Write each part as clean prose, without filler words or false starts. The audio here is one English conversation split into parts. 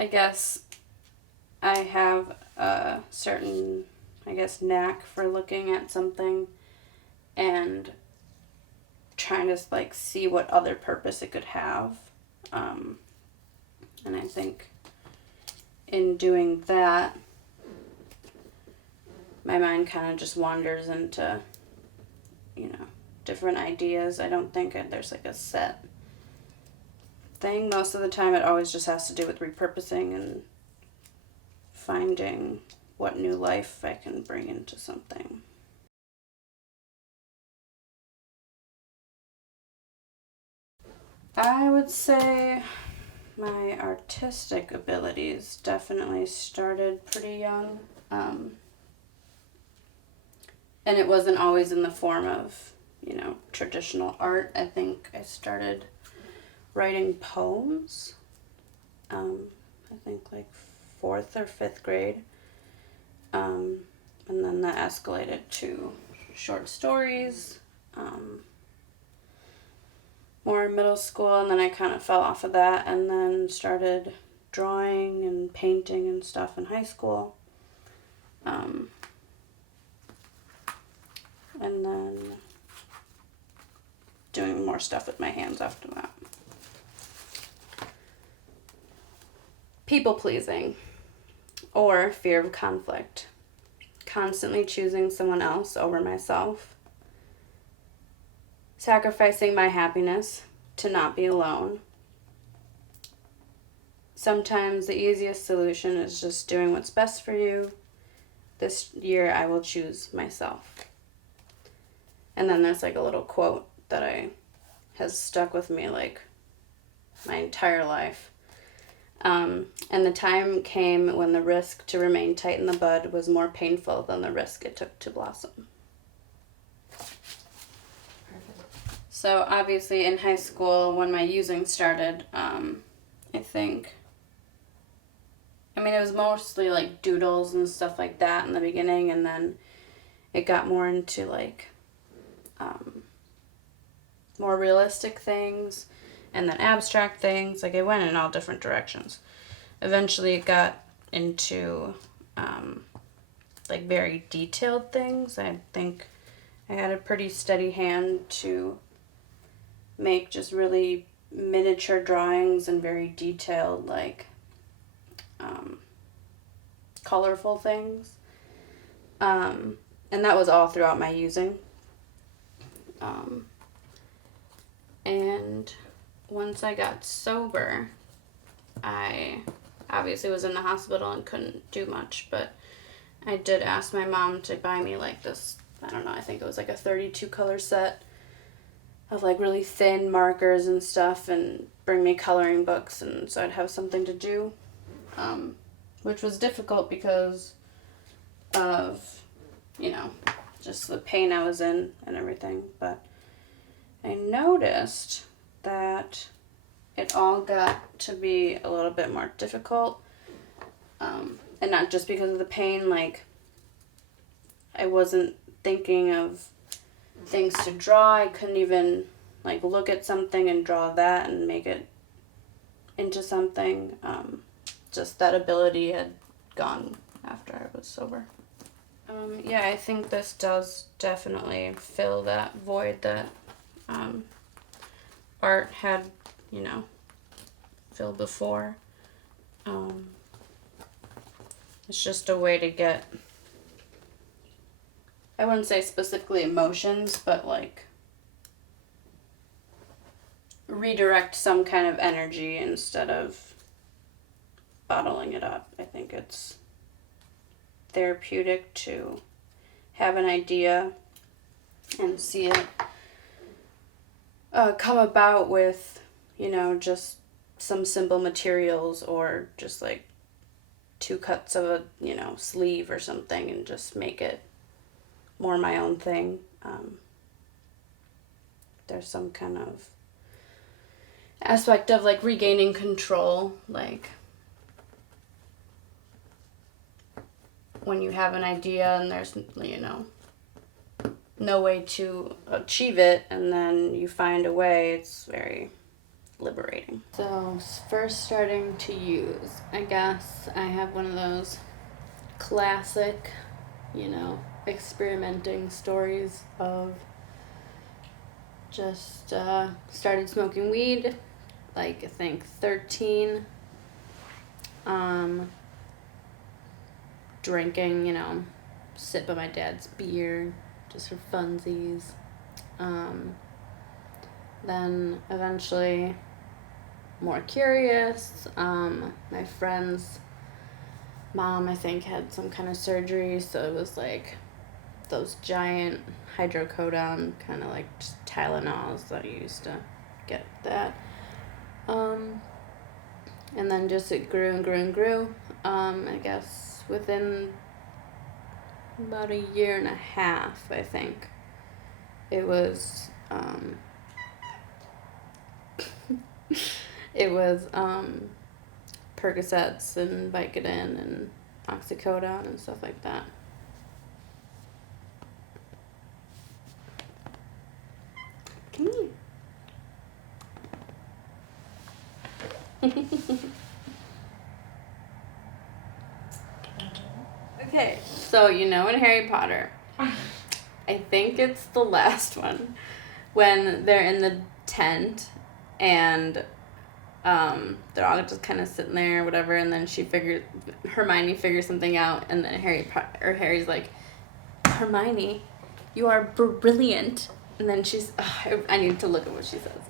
I guess I have a certain, knack for looking at something and trying to, like, see what other purpose it could have. And I think in doing that, my mind kind of just wanders into, different ideas. I don't think there's, like, a set thing. Most of the time, it always just has to do with repurposing and finding what new life I can bring into something. I would say my artistic abilities definitely started pretty young. And it wasn't always in the form of, traditional art. I think I started writing poems, I think like 4th or 5th grade. And then that escalated to short stories, more in middle school, and then I kind of fell off of that and then started drawing and painting and stuff in high school. And then doing more stuff with my hands after that. People pleasing or fear of conflict. Constantly choosing someone else over myself. Sacrificing my happiness to not be alone. Sometimes the easiest solution is just doing what's best for you. This year I will choose myself. And then there's like a little quote that has stuck with me like my entire life. And the time came when the risk to remain tight in the bud was more painful than the risk it took to blossom. So obviously in high school, when my using started, I think, it was mostly like doodles and stuff like that in the beginning, and then it got more into like more realistic things and then abstract things. Like it went in all different directions. Eventually it got into like very detailed things. I think I had a pretty steady hand to make just really miniature drawings and very detailed, like colorful things. And that was all throughout my using. And once I got sober, I obviously was in the hospital and couldn't do much, but I did ask my mom to buy me like this, I think it was like a 32 color set of like really thin markers and stuff, and bring me coloring books, and so I'd have something to do, which was difficult because of, just the pain I was in and everything. But I noticed that it all got to be a little bit more difficult, and not just because of the pain. Like, I wasn't thinking of things to draw. I couldn't even like look at something and draw that and make it into something. Just that ability had gone after I was sober. Yeah, I think this does definitely fill that void that art had, filled before. It's just a way to get, I wouldn't say specifically emotions, but like redirect some kind of energy instead of bottling it up. I think it's therapeutic to have an idea and see it come about with, just some simple materials, or just like 2 cuts of a, sleeve or something, and just make it more my own thing. There's some kind of aspect of like regaining control, like when you have an idea and there's, no way to achieve it, and then you find a way. It's very liberating. So first starting to use, I guess I have one of those classic, experimenting stories of just started smoking weed, like I think 13, drinking, sip of my dad's beer just for funsies. Then eventually more curious. My friend's mom, I think, had some kind of surgery, so it was like those giant hydrocodone, kind of like just Tylenols that you used to get that. And then just it grew and grew and grew. I guess within about a year and a half, I think, it was Percocets and Vicodin and oxycodone and stuff like that. Come here. Okay, so in Harry Potter, I think it's the last one, when they're in the tent and they're all just kind of sitting there or whatever, and then Hermione figures something out, and then Harry's like, Hermione, you are brilliant. And then I need to look at what she says.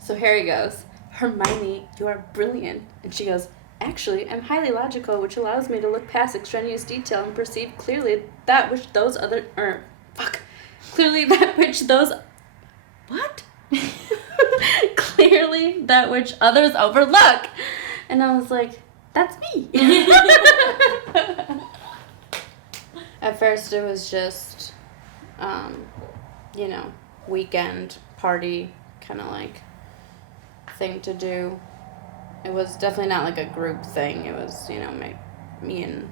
So Harry goes, Hermione, you are brilliant. And she goes, actually, I'm highly logical, which allows me to look past extraneous detail and perceive clearly that which those what? Clearly that which others overlook. And I was like, that's me. At first it was just, weekend party kind of like thing to do. It was definitely not like a group thing. It was, me and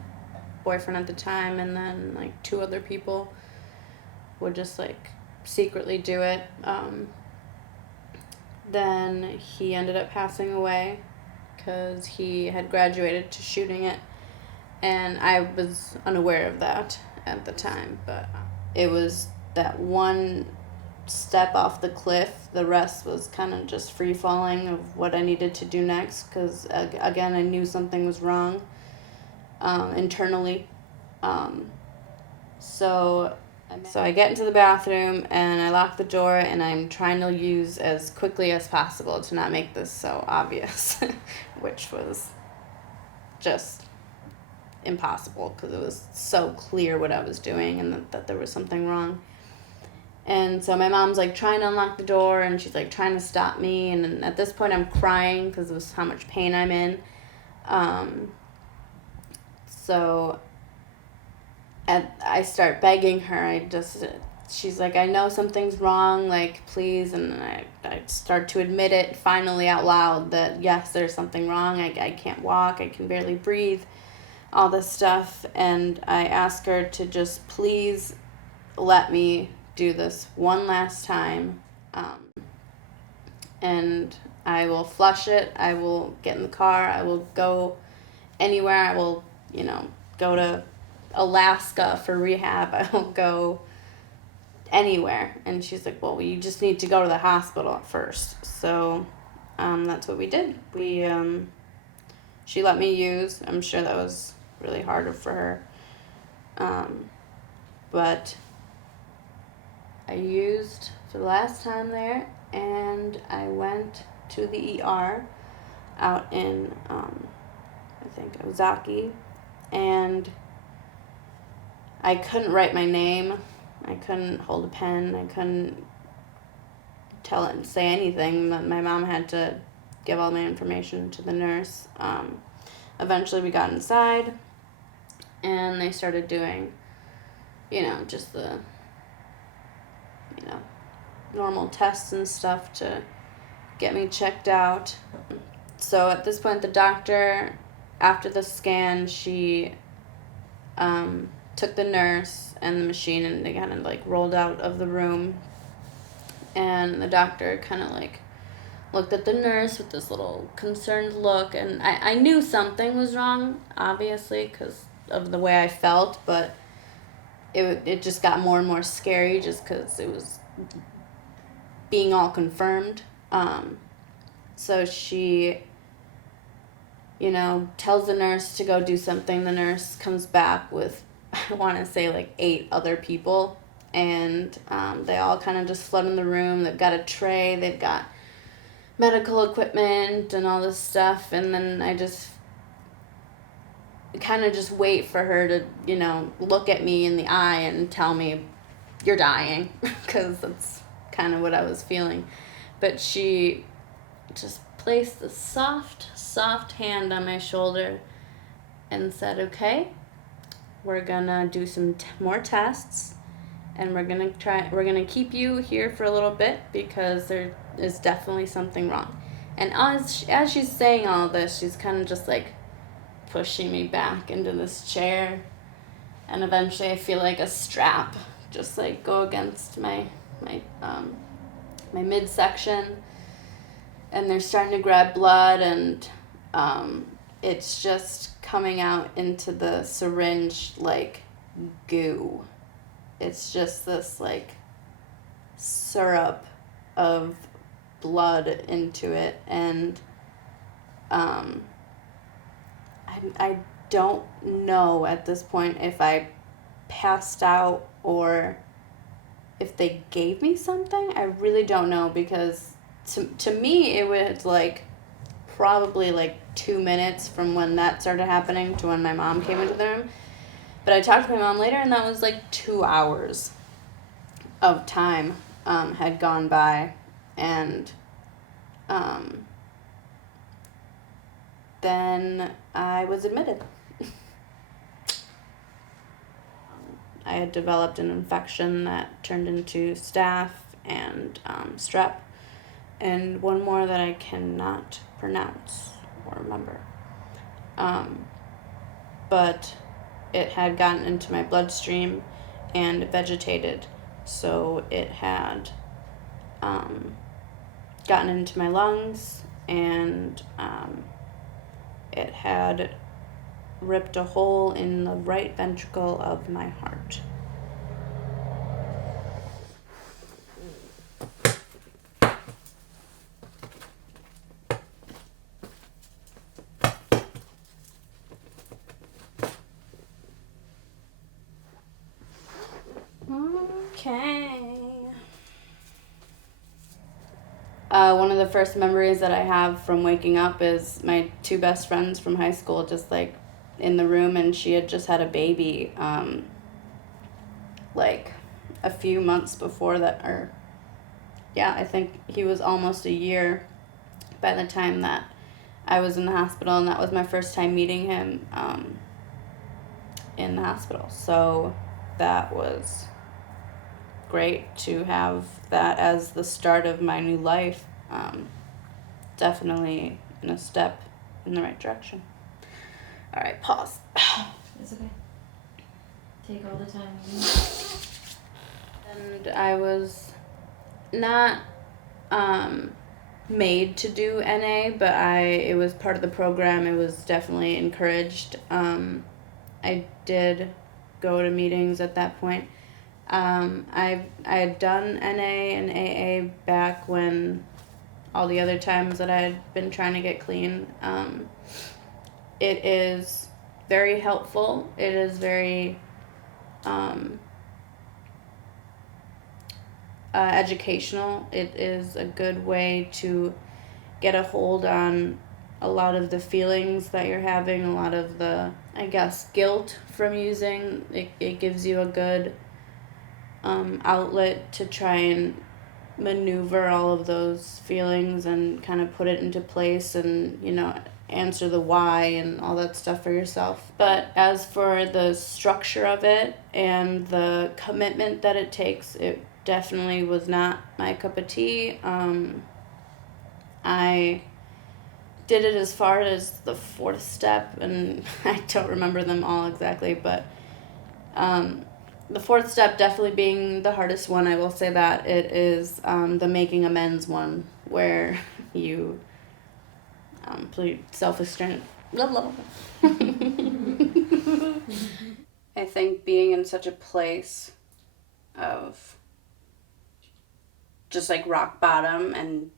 boyfriend at the time, and then like 2 other people would just like secretly do it. Then he ended up passing away because he had graduated to shooting it, and I was unaware of that at the time, but it was that one step off the cliff. The rest was kind of just free falling of what I needed to do next, because again, I knew something was wrong internally. So I get into the bathroom and I lock the door, and I'm trying to use as quickly as possible to not make this so obvious, which was just impossible because it was so clear what I was doing and that there was something wrong. And so my mom's like trying to unlock the door, and she's like trying to stop me, and at this point I'm crying because of how much pain I'm in. So I start begging her. She's like, I know something's wrong, like, please. And I start to admit it finally out loud that, yes, there's something wrong. I can't walk. I can barely breathe, all this stuff. And I ask her to just please let me do this one last time. And I will flush it. I will get in the car. I will go anywhere. I will, go to Alaska for rehab. I will go anywhere. And she's like, well, you just need to go to the hospital first. So that's what we did. She let me use. I'm sure that was really hard for her. But I used for the last time there, and I went to the ER out in, I think, Ozaki, and I couldn't write my name. I couldn't hold a pen. I couldn't say anything. My mom had to give all my information to the nurse. Eventually we got inside, and they started doing, just the, normal tests and stuff to get me checked out. So at this point, the doctor, after the scan, she took the nurse and the machine, and they kind of like rolled out of the room, and the doctor kind of like looked at the nurse with this little concerned look, and I knew something was wrong, obviously, because of the way I felt, but it just got more and more scary just because it was being all confirmed. So she, tells the nurse to go do something. The nurse comes back with, I want to say, like 8 other people, and they all kind of just flood in the room. They've got a tray, they've got medical equipment and all this stuff, and then I just kind of just wait for her to, look at me in the eye and tell me, you're dying, because that's kind of what I was feeling. But she just placed a soft hand on my shoulder and said, okay, we're gonna do some more tests, and we're gonna keep you here for a little bit because there is definitely something wrong. And as she's saying all this, she's kind of just like pushing me back into this chair, and eventually I feel like a strap just like go against my midsection, and they're starting to grab blood, and it's just coming out into the syringe like goo. It's just this like syrup of blood into it, and I don't know at this point if I passed out or if they gave me something. I really don't know, because to me it was like probably like 2 minutes from when that started happening to when my mom came into the room. But I talked to my mom later, and that was like 2 hours of time had gone by, and then I was admitted. I had developed an infection that turned into staph and strep, and one more that I cannot pronounce or remember. But it had gotten into my bloodstream and vegetated, so it had gotten into my lungs, and it had ripped a hole in the right ventricle of my heart. Okay. One of the first memories that I have from waking up is my 2 best friends from high school just like in the room, and she had just had a baby like a few months before that, or yeah, I think he was almost a year by the time that I was in the hospital, and that was my first time meeting him in the hospital. So that was great to have that as the start of my new life. Definitely in a step in the right direction. All right, pause. It's okay. Take all the time you need. And I was not made to do NA, but it was part of the program. It was definitely encouraged. I did go to meetings at that point. I had done NA and AA back when all the other times that I had been trying to get clean. It is very helpful. It is very educational. It is a good way to get a hold on a lot of the feelings that you're having, a lot of the, I guess, guilt from using. It gives you a good outlet to try and maneuver all of those feelings and kind of put it into place, and answer the why and all that stuff for yourself. But as for the structure of it and the commitment that it takes, it definitely was not my cup of tea. I did it as far as the 4th step, and I don't remember them all exactly, but the 4th step definitely being the hardest one. I will say that it is the making amends one, where you self-restraint. I think being in such a place of just like rock bottom and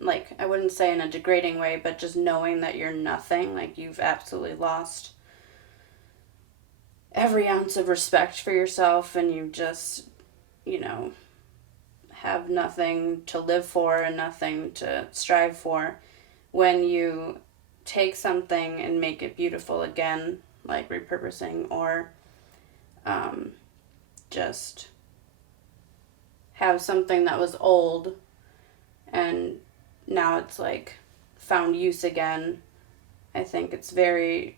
like, I wouldn't say in a degrading way, but just knowing that you're nothing, like you've absolutely lost every ounce of respect for yourself, and you just, you know, have nothing to live for and nothing to strive for. When you take something and make it beautiful again, like repurposing, or just have something that was old and now it's like found use again, I think it's very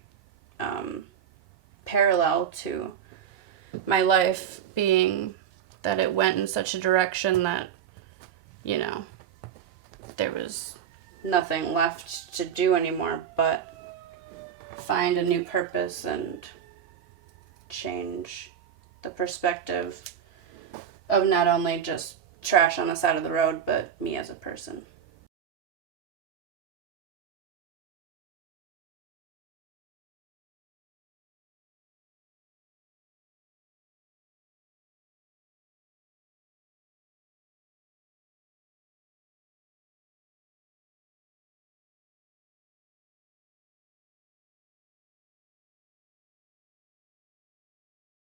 parallel to my life, being that it went in such a direction that, you know, there was nothing left to do anymore but find a new purpose and change the perspective of not only just trash on the side of the road, but me as a person.